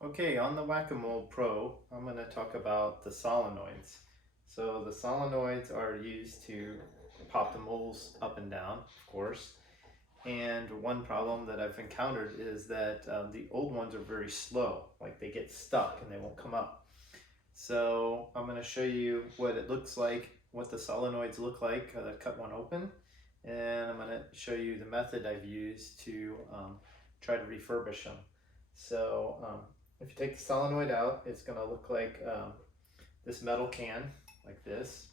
Okay, on the Whac-A-Mole Pro, I'm going to talk about the solenoids. So the solenoids are used to pop the moles up and down, of course. And one problem that I've encountered is that the old ones are very slow, like they get stuck and they won't come up. So I'm going to show you what it looks like, what the solenoids look like. I cut one open, and I'm going to show you the method I've used to try to refurbish them. So if you take the solenoid out, it's going to look like this metal can, like this.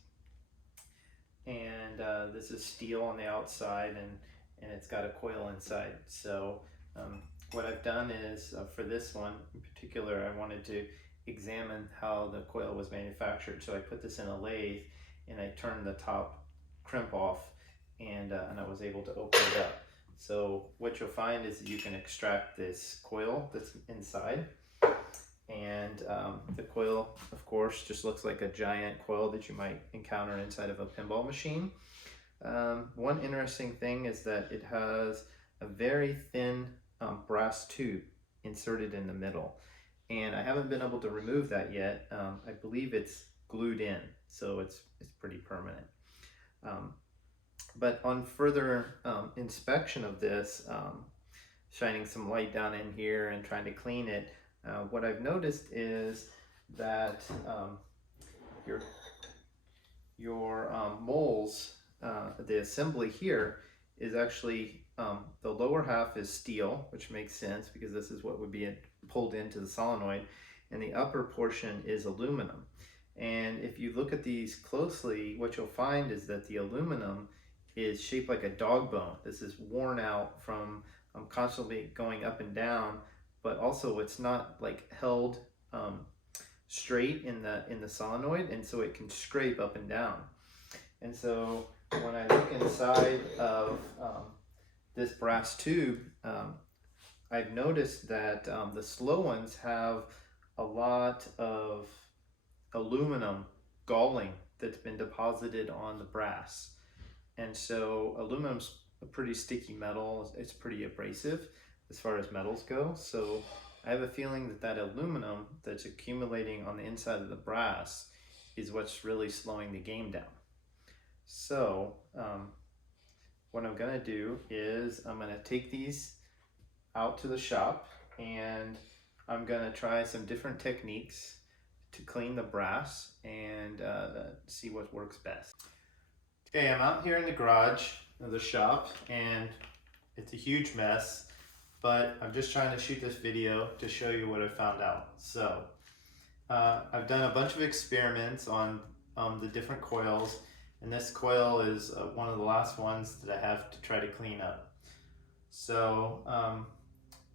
And this is steel on the outside, and it's got a coil inside. So what I've done is, for this one in particular, I wanted to examine how the coil was manufactured. So I put this in a lathe and I turned the top crimp off, and I was able to open it up. So what you'll find is that you can extract this coil that's inside, and the coil, of course, just looks like a giant coil that you might encounter inside of a pinball machine. One interesting thing is that it has a very thin brass tube inserted in the middle, and I haven't been able to remove that yet. I believe it's glued in, so it's pretty permanent. But on further inspection of this, shining some light down in here and trying to clean it, what I've noticed is that your moles, the assembly here is actually, the lower half is steel, which makes sense because this is what would be pulled into the solenoid, and the upper portion is aluminum. And if you look at these closely, what you'll find is that the aluminum is shaped like a dog bone. This is worn out from constantly going up and down, but also it's not like held straight in the solenoid, and so it can scrape up and down. And so when I look inside of this brass tube, I've noticed that the slow ones have a lot of aluminum galling that's been deposited on the brass. And so aluminum's a pretty sticky metal. It's pretty abrasive as far as metals go. So I have a feeling that that aluminum that's accumulating on the inside of the brass is what's really slowing the game down. So what I'm gonna do is I'm gonna take these out to the shop, and I'm gonna try some different techniques to clean the brass and see what works best. Okay, I'm out here in the garage of the shop, and it's a huge mess, but I'm just trying to shoot this video to show you what I found out. So I've done a bunch of experiments on the different coils, and this coil is one of the last ones that I have to try to clean up. So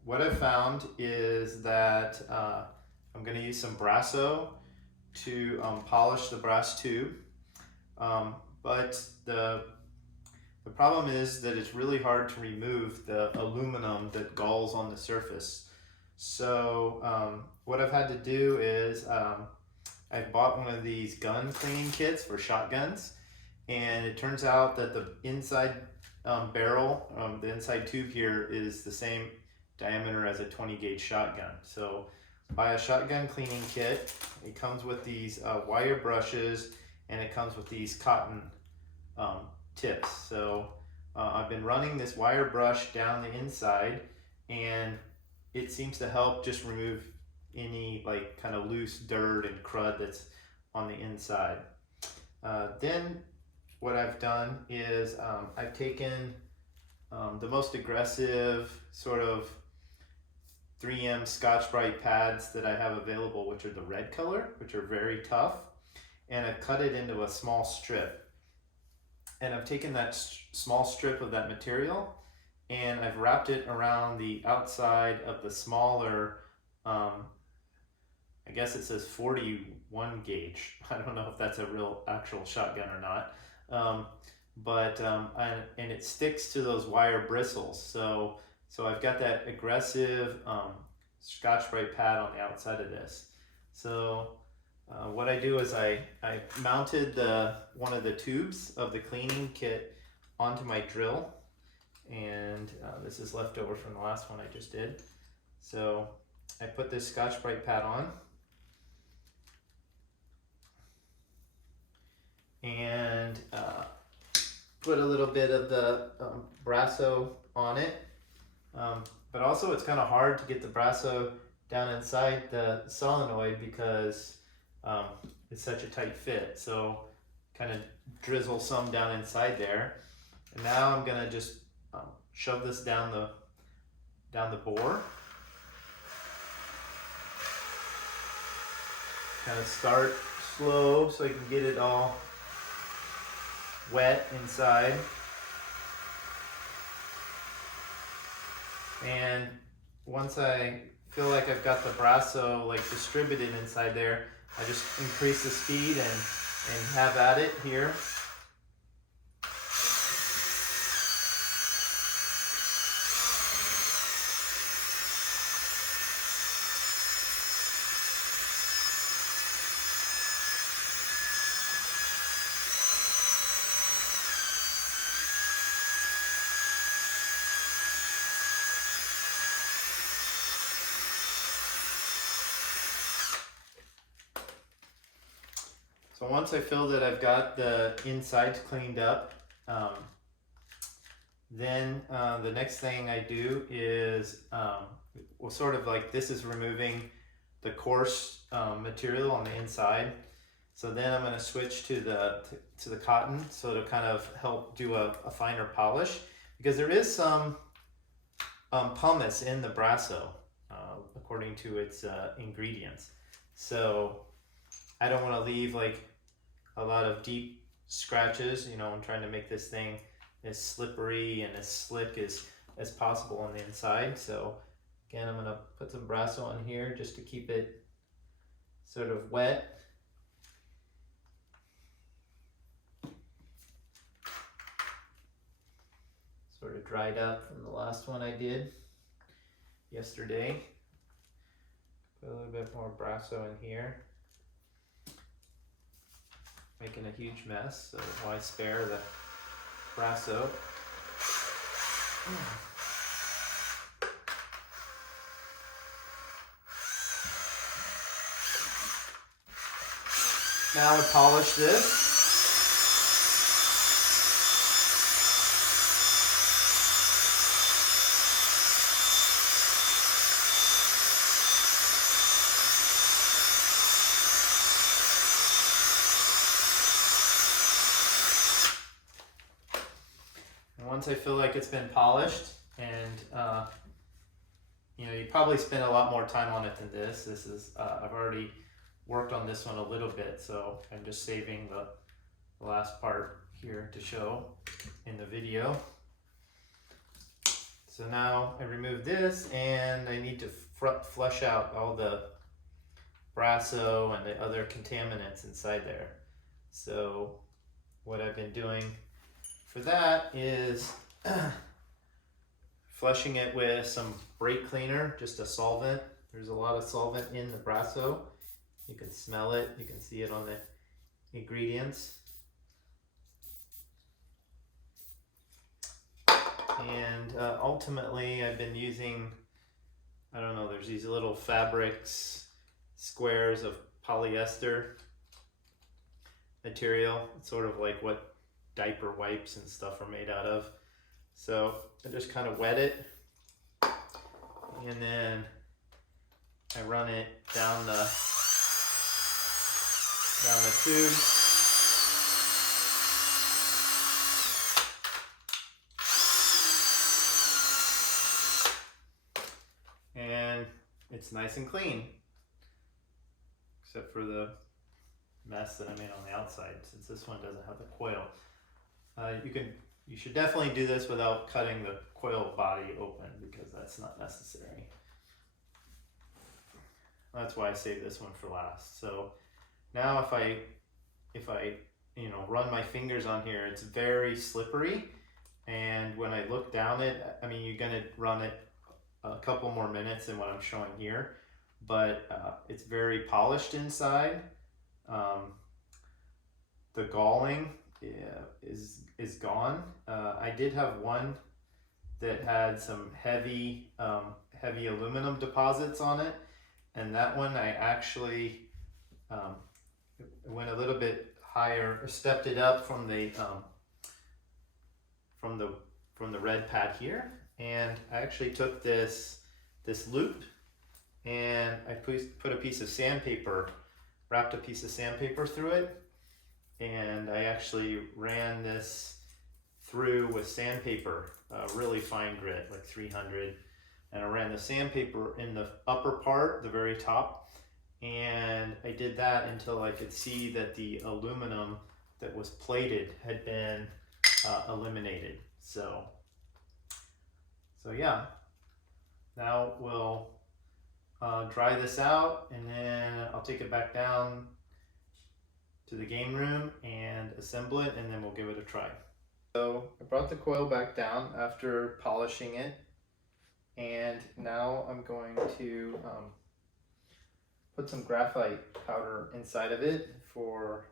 what I found is that I'm going to use some Brasso to polish the brass tube, but the problem is that it's really hard to remove the aluminum that galls on the surface. So what I've had to do is I've bought one of these gun cleaning kits for shotguns, and it turns out that the inside barrel, the inside tube here, is the same diameter as a 20 gauge shotgun. So buy a shotgun cleaning kit. It comes with these wire brushes, and it comes with these cotton tips. So I've been running this wire brush down the inside, and it seems to help just remove any like kind of loose dirt and crud that's on the inside. Then what I've done is I've taken the most aggressive sort of 3M Scotch-Brite pads that I have available, which are the red color, which are very tough, and I've cut it into a small strip. And I've taken that small strip of that material, and I've wrapped it around the outside of the smaller, I guess it says 41 gauge. I don't know if that's a real actual shotgun or not. And it sticks to those wire bristles. So I've got that aggressive Scotch-Brite pad on the outside of this. So what I do is I mounted one of the tubes of the cleaning kit onto my drill, and this is left over from the last one I just did. So I put this Scotch-Brite pad on, and put a little bit of the brasso on it. But also it's kind of hard to get the brasso down inside the solenoid because it's such a tight fit. So kind of drizzle some down inside there. And now I'm gonna just shove this down the bore. Kind of start slow so I can get it all wet inside. And once I feel like I've got the brasso like distributed inside there, I just increase the speed and have at it here. So once I feel that I've got the insides cleaned up, then the next thing I do is, well, sort of like this is removing the coarse material on the inside. So then I'm going to switch to the cotton, so to kind of help do a finer polish, because there is some pumice in the brasso according to its ingredients. So I don't want to leave like a lot of deep scratches. You know, I'm trying to make this thing as slippery and as slick as possible on the inside. So again, I'm going to put some brasso on here just to keep it sort of wet. Sort of dried up from the last one I did yesterday. Put a little bit more brasso in here. Making a huge mess, so why spare the brasso? Now I polish this. Once I feel like it's been polished, and you know, you probably spend a lot more time on it than this. This is I've already worked on this one a little bit, so I'm just saving the last part here to show in the video. So now I remove this, and I need to flush out all the brasso and the other contaminants inside there. So what I've been doing for that is flushing it with some brake cleaner, just a solvent. There's a lot of solvent in the brasso. You can smell it, you can see it on the ingredients. And ultimately I've been using, I don't know, there's these little fabrics, squares of polyester material. It's sort of like what diaper wipes and stuff are made out of. So I just kind of wet it, and then I run it down the tube. And it's nice and clean, except for the mess that I made on the outside, since this one doesn't have the coil. You should definitely do this without cutting the coil body open, because that's not necessary. That's why I saved this one for last. So now if I you know, run my fingers on here, it's very slippery, and when I look down it, I mean, you're gonna run it a couple more minutes than what I'm showing here, but it's very polished inside. The galling is gone. I did have one that had some heavy heavy aluminum deposits on it, and that one I actually went a little bit higher, stepped it up from the red pad here, and I actually took this loop and I put a piece of sandpaper, wrapped a piece of sandpaper through it, and I actually ran this through with sandpaper, really fine grit, like 300, and I ran the sandpaper in the upper part, the very top, and I did that until I could see that the aluminum that was plated had been eliminated. So yeah, now we'll dry this out, and then I'll take it back down to the game room and assemble it, and then we'll give it a try. So I brought the coil back down after polishing it, and now I'm going to put some graphite powder inside of it for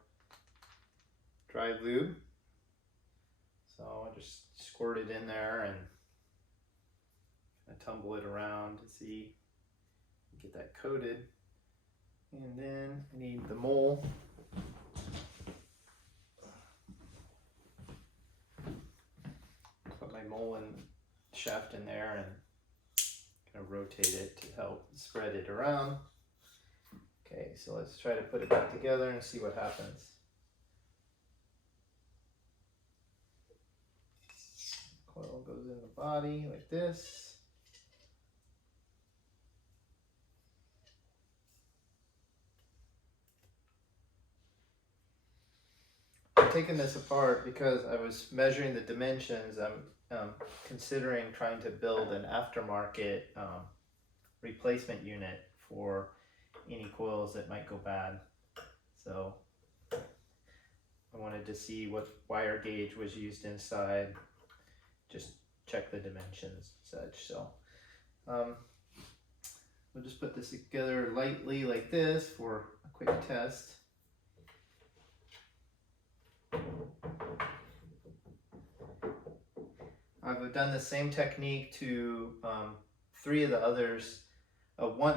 dry lube. So I just squirt it in there and tumble it around to see, get that coated. And then I need the mole. Put my mole and shaft in there and kind of rotate it to help spread it around. Okay, so let's try to put it back together and see what happens. Coil goes in the body like this. I'm taking this apart because I was measuring the dimensions. I'm considering trying to build an aftermarket replacement unit for any coils that might go bad. So I wanted to see what wire gauge was used inside, just check the dimensions and such. So we'll just put this together lightly like this for a quick test. I've done the same technique to 3 of the others.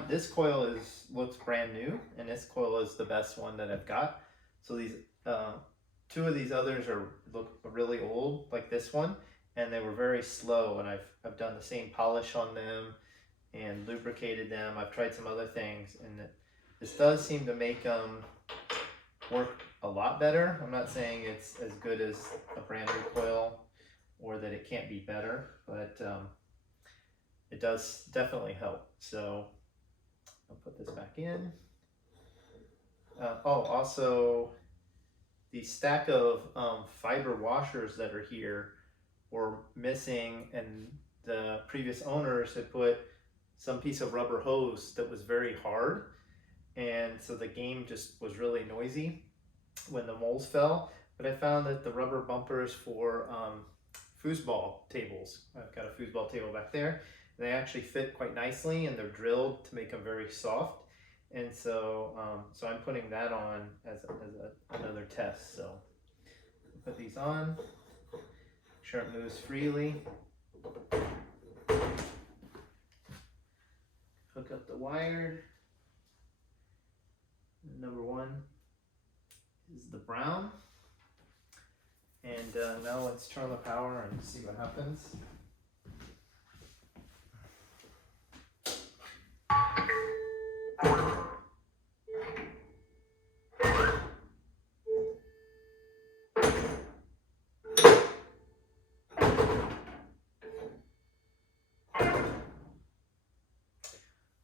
This coil looks brand new, and this coil is the best one that I've got. So these 2 of these others look really old, like this one, and they were very slow. And I've done the same polish on them and lubricated them. I've tried some other things, and this does seem to make them work a lot better. I'm not saying it's as good as a brand new coil or that it can't be better, but it does definitely help. So I'll put this back in. Also the stack of fiber washers that are here were missing, and the previous owners had put some piece of rubber hose that was very hard, and so the game just was really noisy when the moles fell. But I found that the rubber bumpers for foosball tables, I've got a foosball table back there, they actually fit quite nicely, and they're drilled to make them very soft. And so so I'm putting that on as another test. So put these on, make sure it moves freely. Hook up the wire. Number 1 is the brown. And now let's turn on the power and see what happens.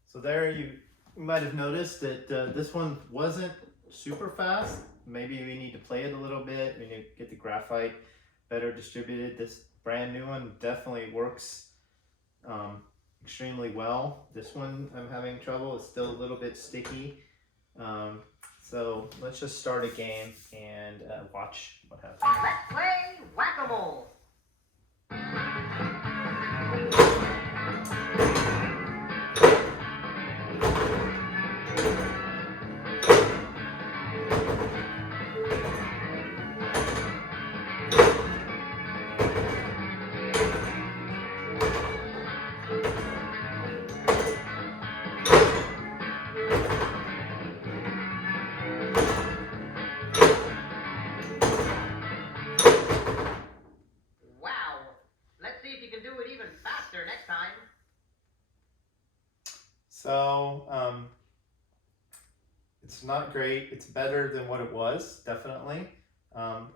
So there you might have noticed that this one wasn't super fast. Maybe we need to play it a little bit. We need to get the graphite better distributed. This brand new one definitely works extremely well. This one I'm having trouble. It's still a little bit sticky. So let's just start a game and watch what happens. Let's play Whac-A-Mole. faster next time. So it's not great. It's better than what it was, definitely.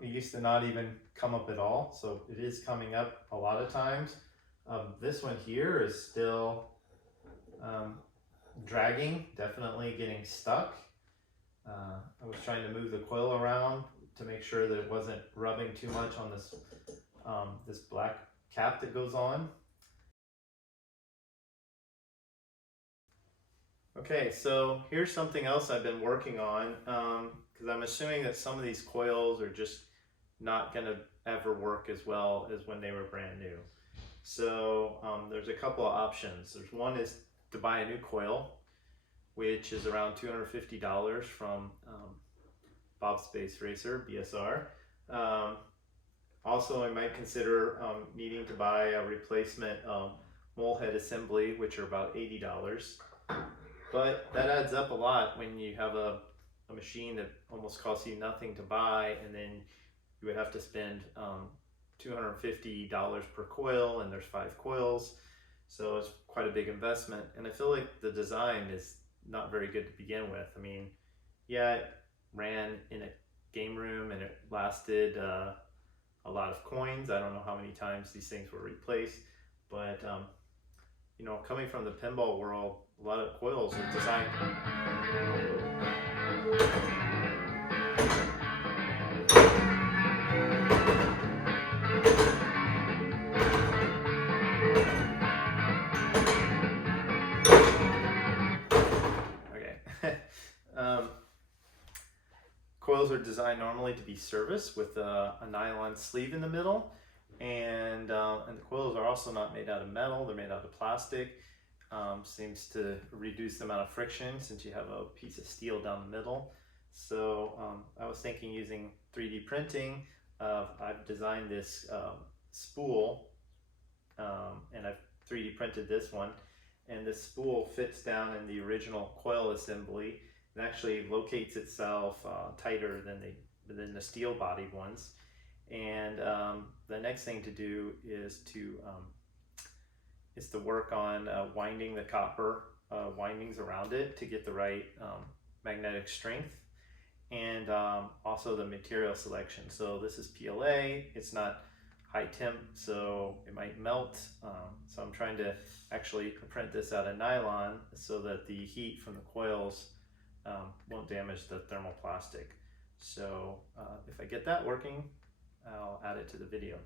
It used to not even come up at all, so it is coming up a lot of times. This one here is still dragging, definitely getting stuck. I was trying to move the coil around to make sure that it wasn't rubbing too much on this this black cap that goes on. Okay, so here's something else I've been working on, because I'm assuming that some of these coils are just not going to ever work as well as when they were brand new. So there's a couple of options. There's one is to buy a new coil, which is around $250 from Bob's Space Racer, BSR. Also, I might consider needing to buy a replacement mole head assembly, which are about $80. But that adds up a lot when you have a machine that almost costs you nothing to buy, and then you would have to spend $250 per coil, and there's 5 coils. So it's quite a big investment. And I feel like the design is not very good to begin with. I mean, yeah, it ran in a game room and it lasted a lot of coins. I don't know how many times these things were replaced, but you know, coming from the pinball world, a lot of coils are designed. Okay. Coils are designed normally to be serviced with a nylon sleeve in the middle, and the coils are also not made out of metal, they're made out of plastic. Seems to reduce the amount of friction since you have a piece of steel down the middle. So I was thinking using 3D printing. I've designed this spool, and I've 3D printed this one, and this spool fits down in the original coil assembly and actually locates itself tighter than the steel bodied ones. And the next thing to do is to work on winding the copper windings around it to get the right magnetic strength, and also the material selection. So this is PLA, it's not high temp, so it might melt. So I'm trying to actually print this out of nylon so that the heat from the coils won't damage the thermoplastic. So if I get that working, I'll add it to the video.